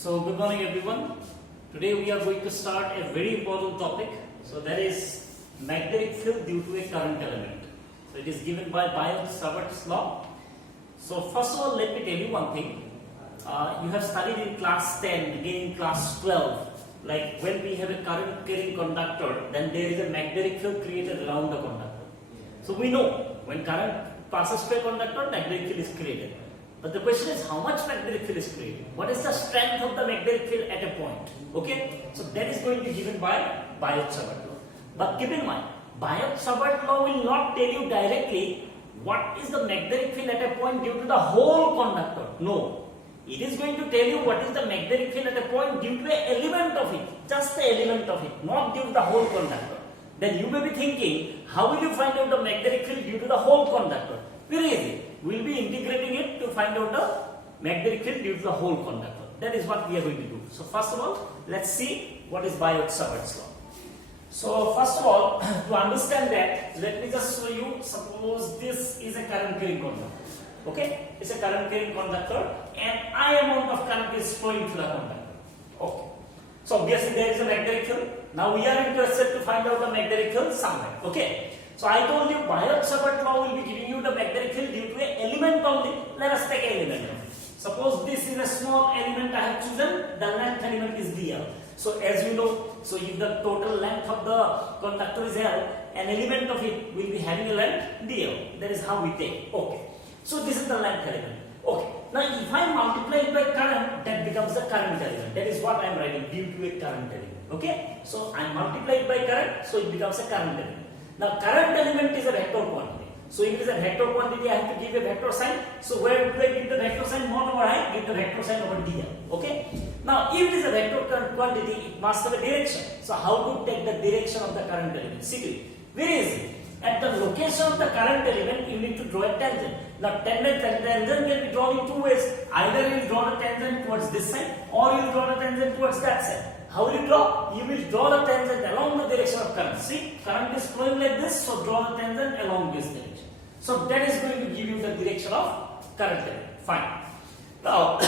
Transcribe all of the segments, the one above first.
So good morning everyone. Today we are going to start a very important topic. So that is magnetic field due to a current element. So it is given by Biot Savart's law. So first of all, let me tell you one thing. You have studied in class 10, again in class 12. Like when we have a current carrying conductor, then there is a magnetic field created around the conductor. So we know when current passes through a conductor, magnetic field is created. But the question is, how much magnetic field is created? What is the strength of the magnetic field at a point? Okay, so that is going to be given by Biot-Savart law. But keep in mind, Biot-Savart law will not tell you directly what is the magnetic field at a point due to the whole conductor. No, it is going to tell you what is the magnetic field at a point due to an element of it, just the element of it, not due to the whole conductor. Then you may be thinking, how will you find out the magnetic field due to the whole conductor? Very easy. We will be integrating it to find out the magnetic field due to the whole conductor. That is what we are going to do. So first of all, let's see what is Biot-Savart's law. So first of all, to understand that, let me just show you. Suppose this is a current carrying conductor. Okay, it's a current carrying conductor, and I amount of current is flowing through the conductor. Okay. So obviously there is a magnetic field. Now we are interested to find out the magnetic field somewhere. Okay. So I told you Biot-Savart law will be giving you the magnetic field due to an element only. Let us take an element. Suppose this is a small element I have chosen. The length element is dl. So as you know, so if the total length of the conductor is L, an element of it will be having a length dl. That is how we take. Okay. So this is the length element. Okay. Now if I multiply it by current, that becomes the current element. That is what I am writing, due to a current element. Okay. So I multiply it by current, so it becomes a current element. Now current element is a vector quantity. So if it is a vector quantity, I have to give a vector sign. So where do I give the vector sign? Not over I give the vector sign over dl. Okay. Now if it is a vector quantity, it must have a direction. So how to take the direction of the current element? See, very easy. At the location of the current element, you need to draw a tangent. Now tangent can be drawn in two ways. Either you will draw the tangent towards this side, or you will draw the tangent towards that side. How will you draw? You will draw the tangent along the direction of current. See, current is flowing like this, so draw the tangent along this direction. So that is going to give you the direction of current element. Fine. Now,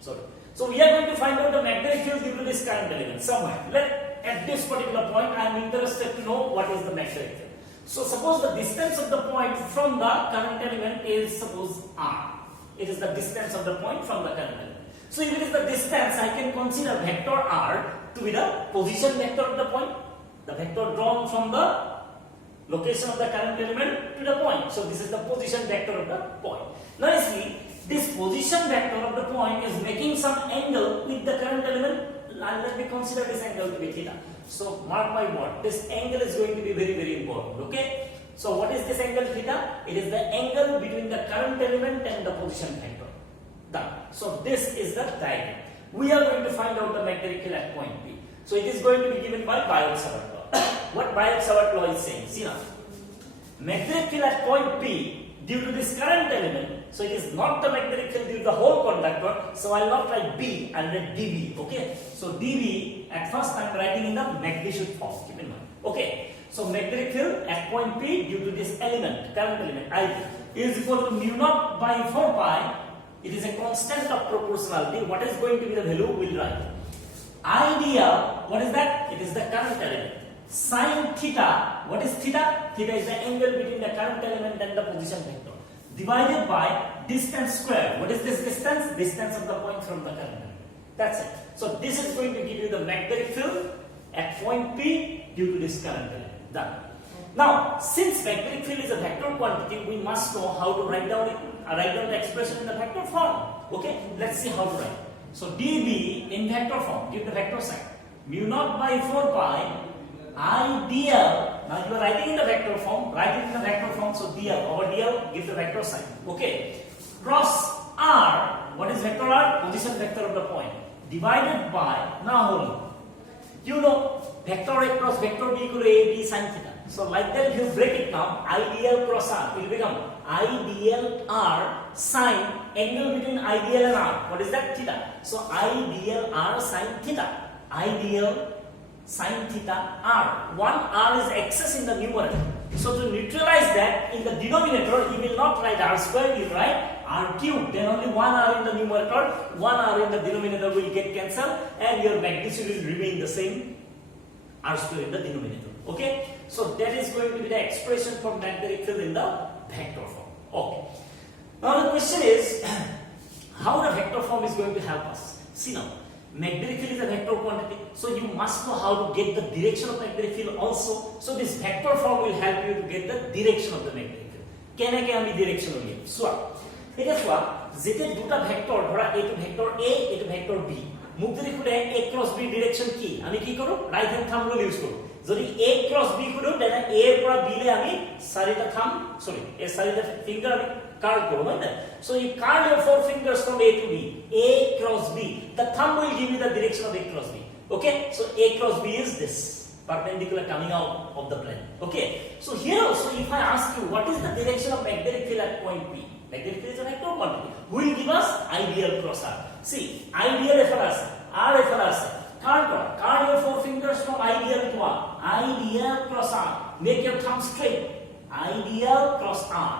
so we are going to find out the magnetic field due to this current element somewhere. At this particular point, I am interested to know what is the magnetic field. So suppose the distance of the point from the current element is suppose r. It is the distance of the point from the current element. So if it is the distance, I can consider vector r to be the position vector of the point, the vector drawn from the location of the current element to the point. So this is the position vector of the point. Now you see, this position vector of the point is making some angle with the current element. Let me consider this angle to be theta. So mark my word, this angle is going to be very, very important. Okay. So what is this angle theta? It is the angle between the current element and the position vector. Done. So this is the diagram. We are going to find out the magnetic field at point P. So it is going to be given by Biot-Savart law. What Biot-Savart law is saying? See now. Magnetic field at point P due to this current element. So it is not the magnetic field due to the whole conductor. So I will not write B, I will write dB. Okay. So dB at first I am writing in the magnitude form. Keep in mind. Okay. So magnetic field at point P due to this element, current element I is equal to mu naught by 4 pi. It is a constant of proportionality. What is going to be the value? We will write. Ideal, what is that? It is the current element. Sin theta, what is theta? Theta is the angle between the current element and the position vector. Divided by distance square. What is this distance? Distance of the point from the current element. That's it. So this is going to give you the magnetic field at point P due to this current element. Done. Now, since magnetic field is a vector quantity, we must know how to write down the expression in the vector form. Okay, let's see how to write. So dB in vector form, give the vector sign. Mu naught by 4 pi I dl. Now you are writing in the vector form, write it in the vector form. So dl over dl, give the vector sign. Okay, cross r. What is vector r? Position vector of the point. Divided by, now hold on. You know vector a cross vector b equal to a b sin theta. So like that, if you break it now, IDL cross R will become IDL R sine angle between IDL and R. What is that? Theta. So IDL R sine theta. IDL sine theta R. One R is excess in the numerator. So to neutralize that, in the denominator you will not write r square, you write r cube. Then only 1 r in the numerator, 1 r in the denominator will get cancelled, and your magnitude will remain the same, r square in the denominator. Okay, so that is going to be the expression for magnetic field in the vector form. Okay, now the question is how the vector form is going to help us. See now, magnetic field is a vector quantity, so you must know how to get the direction of magnetic field also. So this vector form will help you to get the direction of the magnetic field. Kenake ami direction uliye soa eta soa jete duta vector dhora etu vector a etu vector b মোক যদি খুলে a cross b direction কি আমি কি করব right hand thumb rule use করব যদি a cross b খুলো দেন a এর পর b লে আমি চাৰিটা থাম্ব সরি এই চাৰিটা ফিঙ্গার আমি কার্ভ করব না so you curve your four fingers from a to b a cross b the thumb will give you the direction of a cross b okay so a cross b is this perpendicular coming out of the plane okay so here also if I ask you what is the direction of magnetic field at point p magnetic field is a vector quantity who will give us ideal cross r see ideal FRS r FRS curve your four fingers from ideal to r ideal cross r make your thumb straight ideal cross r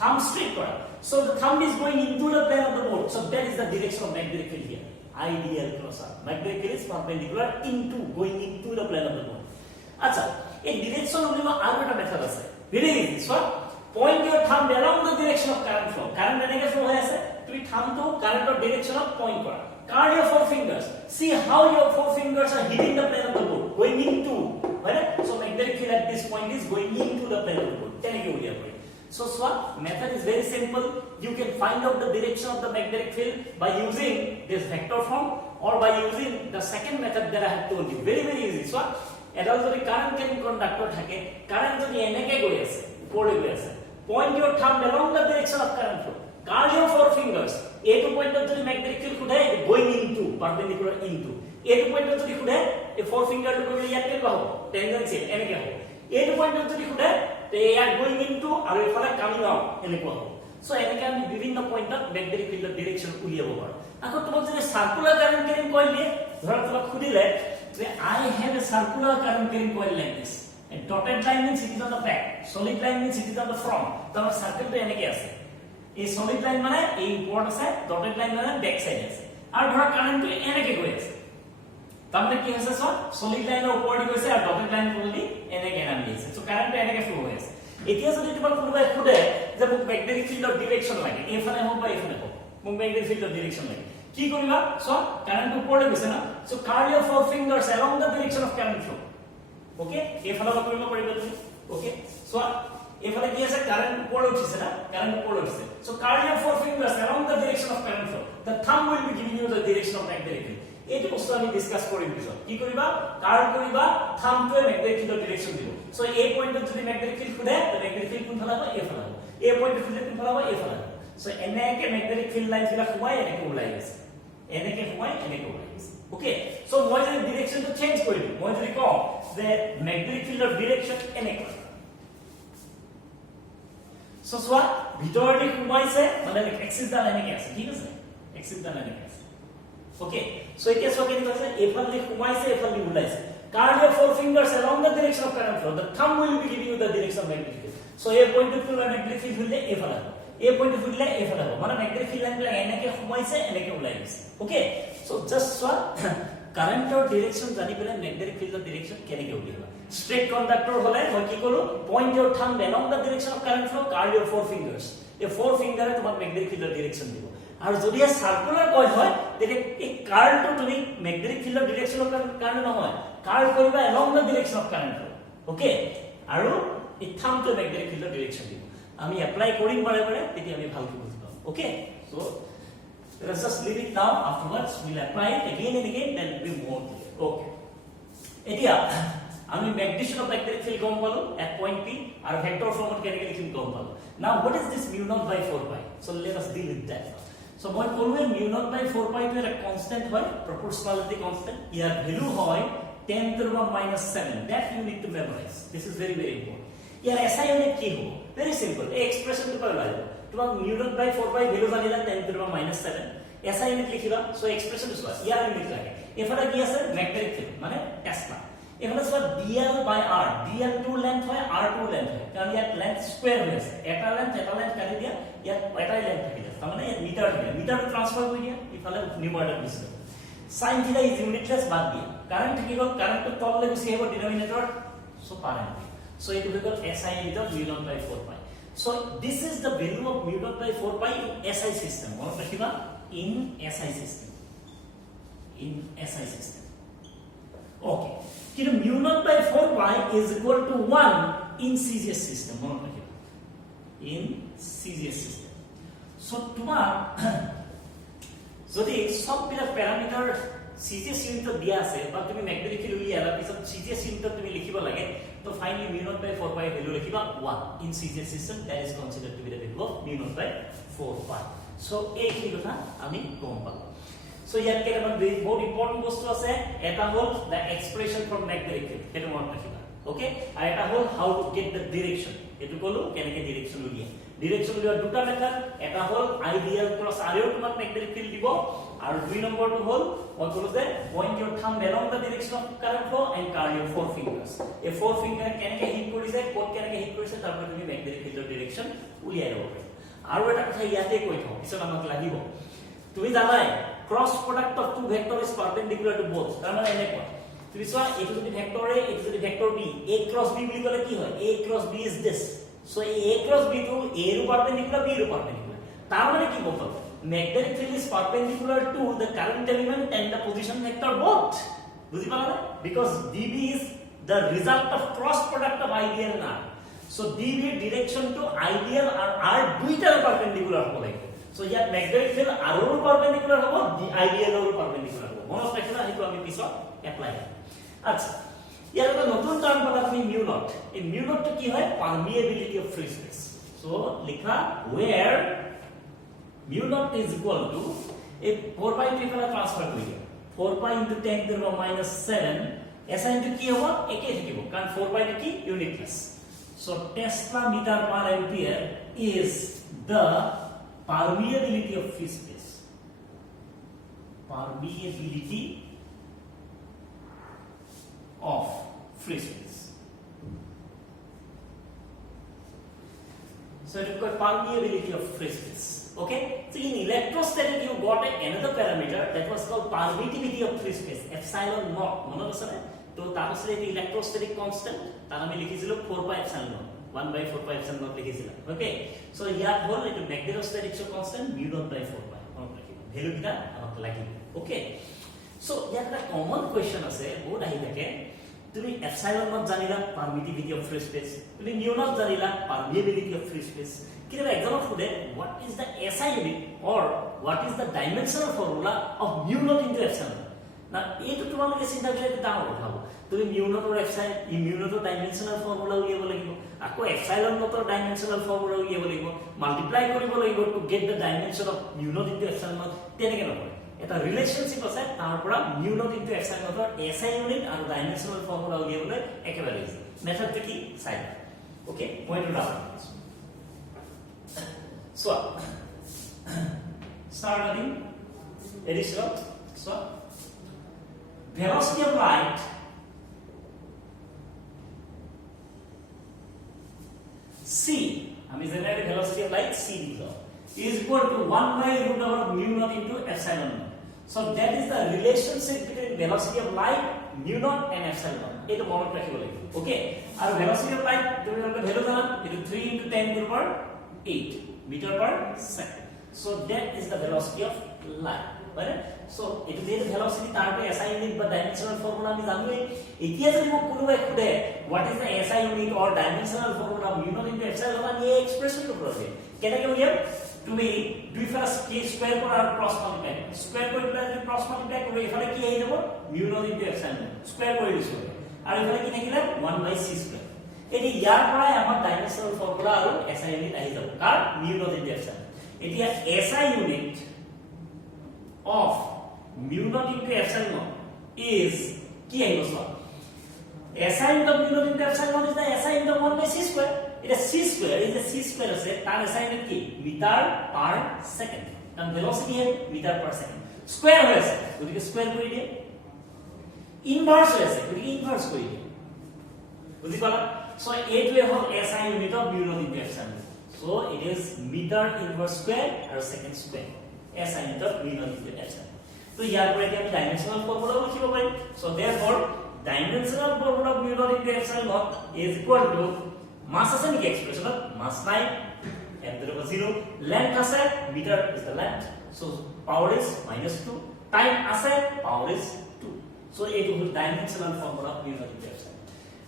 thumb straight kora so the thumb is going into the plane of the board so that is the direction of magnetic field here ideal cross r magnetic field is perpendicular into going into the plane of the board acha এই direction উলিবা আৰু এটা method আছে very easy so point your thumb along the direction of current flow current এনেকে flow হৈ আছে তুমি thumb to current or direction of point kora curve your four fingers see how your four fingers are hitting the plane of the board going into right so magnetic field at this point is going into the plane of the board তেনেকে উলিয়া পৰে so method is very simple you can find out the direction of the magnetic field by using this vector form or by using the second method that I have told you very easy so এডাল যদি current carrying conductor থাকে current যদি এনেকে গৈ আছে উপরে গৈ আছে point your thumb along the direction of current flow curve your four fingers a to point যদি magnetic field খুদে going into perpendicular into a to point যদি খুদে এই four finger to গৈ ইয়াত কে হ'ব tangential এনেকে হ'ব a to point যদি খুদে তে ইয়াত going into আৰু এফালে coming out এনেকুৱা হ'ব সো এনেকে আমি বিভিন্ন পয়েন্টত magnetic field direction উলিয়াব পাৰো আকৌ তোমাক যদি সার্কুলার কারেন্ট ক্যারিং কইল দিয়ে ধৰা তোমাক খুদিলে যে I have a circular current carrying coil like this. A dotted line means it is on the back. Solid line means it is on the front. So our circle to enake ase. A solid line mane ei upor ase, dotted line mane back side ase. Ar dhora current to enake goi ase. Tamre ki ase so solid line er upor di goise ar dotted line only enake nami ase. So current to enake flow ase. Etia jodi tomar konobai khude je muk magnetic field of direction lage. Efale hok ba efale hok. Muk magnetic field of direction lage. কি করিবা so current উপরে গেছে না so curve your four fingers along the direction of current flow ওকে এফালে কৰিব পাৰিবা তুমি okay so এফালে কি আছে কারেন্ট উপরে উঠিছে না কারেন্ট উপরে উঠিছে so curve your four fingers along the direction of current flow the thumb will be giving you the direction of magnetic field এইটো বস্তু আমি ডিসকাস কৰিম পিছত কি কৰিবা কার্ভ কৰিবা thumb to magnetic field direction দিব সো এই পয়েন্টত যদি magnetic field খুদে তো magnetic field কোন ফালে হ'ব এফালে হ'ব এই পয়েন্টত খুদে কোন ফালে হ'ব এফালে হ'ব সো এনেকে magnetic field লাইন বিলাক খুৱাই এনেকে ওলাই গৈছে এনেকে হয় এনেকে ওলাই গৈছে ওকে সো মই যদি ডিরেকশনটো চেঞ্জ কৰি দিম মই যদি কওঁ যে ম্যাগনেটিক ফিল্ড অফ ডিরেকশন এনেকে সো সোৱা ভিতৰতে সোমাইছে মানে এক্সিস ডাল এনেকে আছে ঠিক আছে এক্সিস ডাল এনেকে আছে ওকে সো এতিয়া সোৱা কেনে আছে এফালে সোমাইছে এফালে ওলাইছে curve your four fingers along the direction of current flow the thumb will be giving you the direction of magnetic field so এই পয়েন্টত কোন ম্যাগনেটিক ফিল্ড হলে এফালে এই পয়েন্টে ফুটলে এফালে হ'ব মানে ম্যাগনেটিক ফিল্ড লাইনটো এনেকে সোমাইছে এনেকে ওলাই গৈছে ওকে সো জাস্ট সোৱা কারেন্টৰ ডাইৰেকশন জানি পেলে ম্যাগনেটিক ফিল্ডৰ ডাইৰেকশন কেনেকে উলিয়াবা স্ট্রেট কন্ডাক্টৰ হলে মই কি কৰো point your thumb along the direction of current flow curve your four fingers এই four ফিংগারে তোমাক ম্যাগনেটিক ফিল্ডৰ ডাইৰেকশন দিব আৰু যদি সার্কুলার কয় হয় তেতিয়া এই কার্ভটো তুমি ম্যাগনেটিক ফিল্ডৰ ডাইৰেকশনৰ কাৰণে নহয় কার্ভ কৰিবা along the direction of current flow ওকে আৰু এই থাম্বটো ম্যাগনেটিক ফিল্ডৰ ডাইৰেকশন দিব আমি এপ্লাই কৰিম বাৰে বাৰে তেতিয়া আমি ভালকৈ বুজি পাম okay so let's just leave it now afterwards we'll apply it again and again then we more clear okay এতিয়া আমি magnitude of magnetic field গম পালো at point p R vector form of কেনেকৈ লিখিম গম পালো now what is this mu naught by 4 pi so let us deal with that so মই কলোৱে mu naught by 4 pi to a constant হয় proportionality constant ইয়াৰ value হয় 10 to the power minus 7 that you need to memorize this is very important year SI unit কি হ'ব very simple এই expression to পাইবা তোমাক mu naught by 4 pi value জানিলা 10 to the power minus 7 SI unit লিখিবা so expression তো ইয়াৰ unit লাগে এফালে কি আছে ম্যাগনেটিক ফিল্ড মানে টেসলা এখানে সব dl by r, dl to length হয়, r টু লেন্থ হয়, কারণ ইয়াত লেন্থ স্কয়ার হৈ আছে, এটা লেন্থ কাটি দিয়া, ইয়াত এটাই লেন্থ থাকি যায়, তাৰ মানে ইয়াত মিটাৰ থাকে, মিটাৰ ট্ৰান্সফাৰ কৰি দিয়া ইফালে নিউমাৰেটৰ দিছে, sin থিটা ইজ ইউনিটলেস বাদ দিয়া, কারেন্ট থাকি গল, কারেন্টটো তললে গুচি আহিব ডিনোমিনেটৰ, সো কারেন্ট, সো এইটো হৈ গল SI into mu naught by 4 pi. So this is the value of mu naught by 4 pi in SI system. মনত ৰাখিবা, in SI system, in SI system. Okay, কিন্তু mu naught by 4 pi is equal to 1 in CGS system. মনত ৰাখিবা, in CGS system. So তোমাৰ যদি সববিলাক parameter CGS unit দিয়া আছে বা তুমি ম্যাগনেটিক ফিল্ড উলিয়ালা পিছত CGS ইউনিট তুমি লিখিব লাগে, তো finally mu naught by 4 pi value লিখিবা 1 in CGS system, that is considered to be the value of mu naught by 4 pi. So এই কি কথা আমি গম পালো। So ইয়াত কেইটামান বহুত ইম্পৰ্টেন্ট বস্তু আছে, এটা হল the expression from magnetic field, সেইটো মনত ৰাখিবা, ওকে, আৰু এটা হল how to get the direction, এটো কলো কেনেকে ডাইৰেকশন উলিয়ায়, ডাইৰেকশন উলিওৱাৰ দুটা মেথড, এটা হল আইডিয়াল ক্রস আরও তোমাক ম্যাগনেটিক ফিল্ড দিব, আৰু দুই নম্বৰটো হল মই কলো যে point your thumb along the direction of current flow and curl your four fingers, এই four finger কেনেকে হিট কৰিছে, কোড কেনেকে হিট কৰিছে, তাৰ পৰা তুমি ম্যাগনেটিক ফিল্ডৰ ডাইৰেকশন উলিয়াই লব পাৰিবা। আৰু এটা কথা ইয়াতে কৈ থওঁ, পিছত আমাক লাগিব, তুমি জানাই cross product of two vector is perpendicular to both, তার মানে এনেকুৱা তুমি চোৱা এইটো যদি ভেক্টৰ A, এইটো যদি vector B, A cross B বুলি ক'লে কি হয়, A cross B is this, so এই A cross B to A ৰ পারপেন্ডিকুলার, B ৰ পারপেন্ডিকুলার, তাৰ মানে কি বলতো magnetic field is perpendicular to the current element and the position vector both, বুঝি পালা না, because dB is the result of cross product of ideal and r, so dB direction to ideal আর r দুইটাৰ perpendicular হ'ব লাগিব, so ইয়াত magnetic field r ৰ perpendicular হ'ব, ideal ৰ পারপেন্ডিকুলার হ'ব, মনত ৰাখিবা, সেইটো আমি পিছত এপ্লাই কৰিম। আচ্ছা, ইয়াৰ এটা নতুন টার্ম পালা তুমি mu naught, এই mu naught টো কি হয়, permeability of free space, so লিখা where mu naught is equal to a 4 pi to এখানে ট্রান্সফার কৰি দিয়া, 4 pi into 10 to the minus 7 SI into কি হ'ব, একে থাকিব, কাৰণ 4 pi টো কি ইউনিটলেস, so Tesla meter per ampere is the permeability of free space, permeability of free space, so it is called permeability of free space. Okay, so in electrostatic you got another parameter that was called permittivity of free space, epsilon naught, মনত আছে না, তো তাৰ আছে এই electrostatic constant, তাৰ আমি লিখিছিলো 4 pi epsilon naught, 1 by 4 pi epsilon naught লিখিছিলা, okay, so ইয়াত হল এটো magnetostatic constant mu naught by 4 pi, মনত ৰাখিবা ভ্যালু কিটা আমাক লাগিব, okay, so ইয়াত এটা কমন কোৱেশ্চন আছে, বহুত আহি থাকে, তুমি epsilon naught জানিলা permittivity of free space, তুমি mu naught জানিলা permeability of free space, কিবা এক্সাম্পল ফুডে what is the SI unit or what is the dimensional formula of mu naught into epsilon, না এইটো তোমালোকে চিন্তা কৰিলে এটা ডাঙৰ কথা হ'ব, তুমি mu naught or epsilon, এই mu naught ৰ ডাইমেনশনাল ফৰ্মুলা উলিয়াব লাগিব, আকৌ epsilon naught ৰ ডাইমেনশনাল ফৰ্মুলা উলিয়াব লাগিব, মাল্টিপ্লাই কৰিব লাগিব to get the dimension of mu naught into epsilon naught, তেনেকে নহয়, এটা ৰিলেশনশিপ আছে, তাৰ পৰা mu naught into epsilon naught ৰ SI unit আৰু ডাইমেনশনাল ফৰ্মুলা উলিয়াবলৈ একেবাৰে ইজি, মেথডটো কি চাই, ওকে, পইণ্টটো ডাউন কৰিছো। So, start running addition. So, velocity of light c, আমি generate velocity of light c is equal to 1 by root over mu naught into epsilon naught. So that is the relationship between velocity of light, mu naught and epsilon naught. এটা মনত ৰাখিব লাগিব, okay, আৰু velocity of light তুমি value জানা, এটা 3 into 10 to the power 8 meter per second, so that is the velocity of light, right? So it is the velocity tarpe SI unit বা dimensional formula আমি জানোই, এতিয়া যদি মোক কোনোবাই খুদে what is the SI unit or dimensional formula of mu naught into epsilon naught, এই এক্সপ্ৰেছনটো প্ৰথমে কেনেকৈ উলিয়াম, তুমি দুই ফালে k স্কয়ার কৰা আৰু ক্রস মাল্টিপ্লাই, স্কয়ার কৰি পেলাই যদি ক্রস মাল্টিপ্লাই কৰি এফালে কি আহি যাব, mu naught into epsilon naught, square কৰি দিছো, আৰু এফালে কি থাকিলে 1 by c স্কয়ার, এটি ইয়াৰ পৰাই আমাৰ ডাইমেনশনাল ফৰ্মুলা আৰু SI ইউনিট আহি যাব, কাৰণ mu naught into epsilon, এতিয়া SI unit of mu naught into epsilon naught is কি আহিব, চোৱা SI into mu naught into epsilon naught is the SI into 1 by c square, এটা c square, এই যে c square আছে তার SI unit কি, মিটার পার সেকেন্ড, কারণ ভেলোসিটি এর মিটার পার সেকেন্ড, স্কয়ার হয়েছে গতিকে স্কয়ার কৰি দিয়ে, ইনভার্স হয়েছে ইনভার্স করি বুঝি পালা সো এইটোৱে হল SI unit of mu naught into epsilon so it is metre inverse square আৰু second square SI unit of mu naught into epsilon তো ইয়াৰ পৰা আমি ডাইমেনশনাল ফৰ্মুলা লিখিব পাৰিম so therefore dimensional formula of mu naught into epsilon naught is equal to mass আছে নেকি এক্সপ্রেশনত mass নাই m = 0 length আছে meter is the length so power is -2 time আছে power is 2 so it will dimensional formula of mu naught into epsilon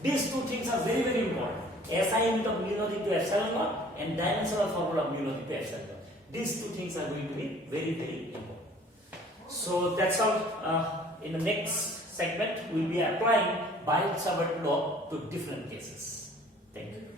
these two things are very very important SI unit of mu naught into epsilon naught and dimensional formula of mu naught into epsilon naught these two things are going to be very very important so that's all in the next segment we will be applying Biot Savart law to different cases. Thank you.